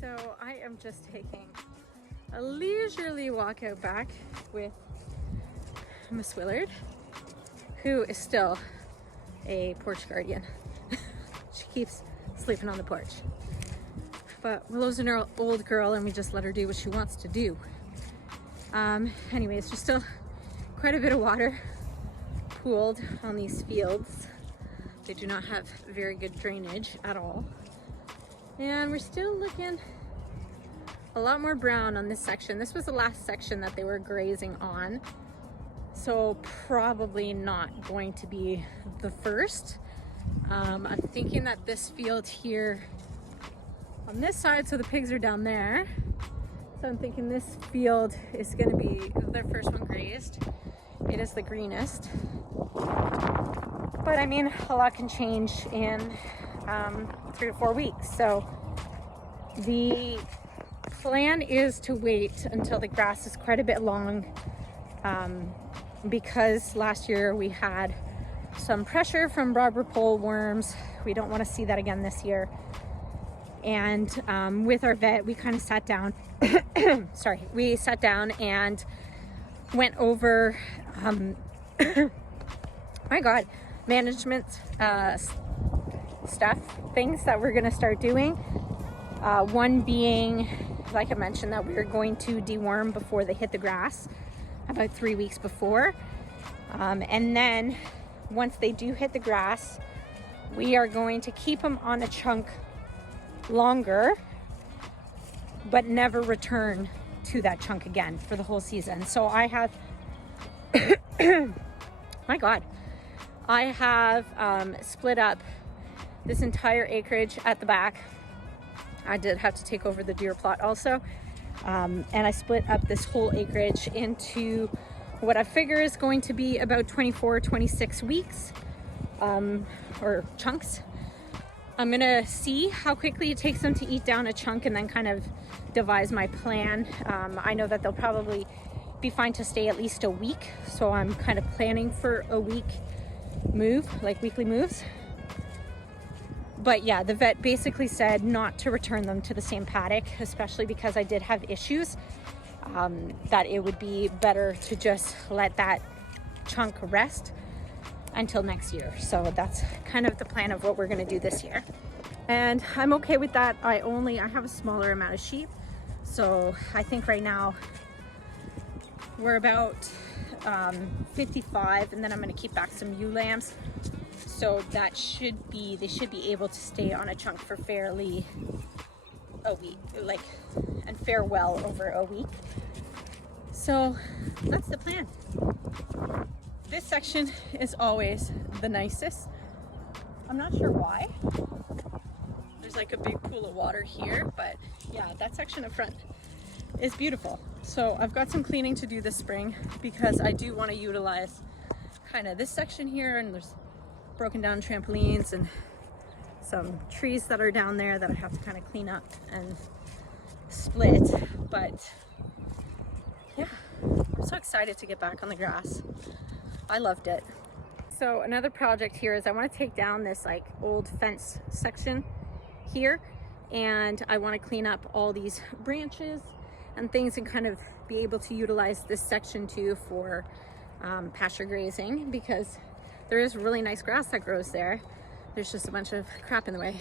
So I am just taking a leisurely walk out back with Miss Willard, who is still a porch guardian. She keeps sleeping on the porch. But Willow's an old girl and we just let her do what she wants to do. Anyways, there's still quite a bit of water pooled on these fields. They do not have very good drainage at all. And we're still looking a lot more brown on this section. This was the last section that they were grazing on. So probably not going to be the first. I'm thinking that this field here on this side, so the pigs are down there. So I'm thinking this field is going to be the first one grazed. It is the greenest. But I mean, a lot can change in 3 to 4 weeks. So the plan is to wait until the grass is quite a bit long, because last year we had some pressure from robber pole worms. We don't want to see that again this year. And with our vet, we kind of sat down, we sat down and went over, my God, management stuff, things that we're going to start doing. One being, like I mentioned, that we're going to deworm before they hit the grass, about 3 weeks before. And then once they do hit the grass, we are going to keep them on a chunk longer, but never return to that chunk again for the whole season. So I have, my God, I have split up this entire acreage at the back. I did have to take over the deer plot also. And I split up this whole acreage into what I figure is going to be about 24, 26 weeks, or chunks. I'm gonna see how quickly it takes them to eat down a chunk and then kind of devise my plan. I know that they'll probably be fine to stay at least a week. So I'm kind of planning for a week move, like weekly moves. But yeah, the vet basically said not to return them to the same paddock, especially because I did have issues, that it would be better to just let that chunk rest until next year. So that's kind of the plan of what we're going to do this year. And I'm okay with that. I have a smaller amount of sheep. So I think right now we're about 55, and then I'm going to keep back some ewe lambs. So that they should be able to stay on a chunk for fairly a week, and fare well over a week. So that's the plan. This section is always the nicest. I'm not sure why. There's like a big pool of water here, but yeah, that section up front is beautiful. So I've got some cleaning to do this spring because I do want to utilize kind of this section here, and there's broken down trampolines and some trees that are down there that I have to kind of clean up and split. But yeah, I'm so excited to get back on the grass. I loved it. So another project here is I want to take down this like old fence section here, and I want to clean up all these branches and things and kind of be able to utilize this section too for pasture grazing, because there is really nice grass that grows there. There's just a bunch of crap in the way.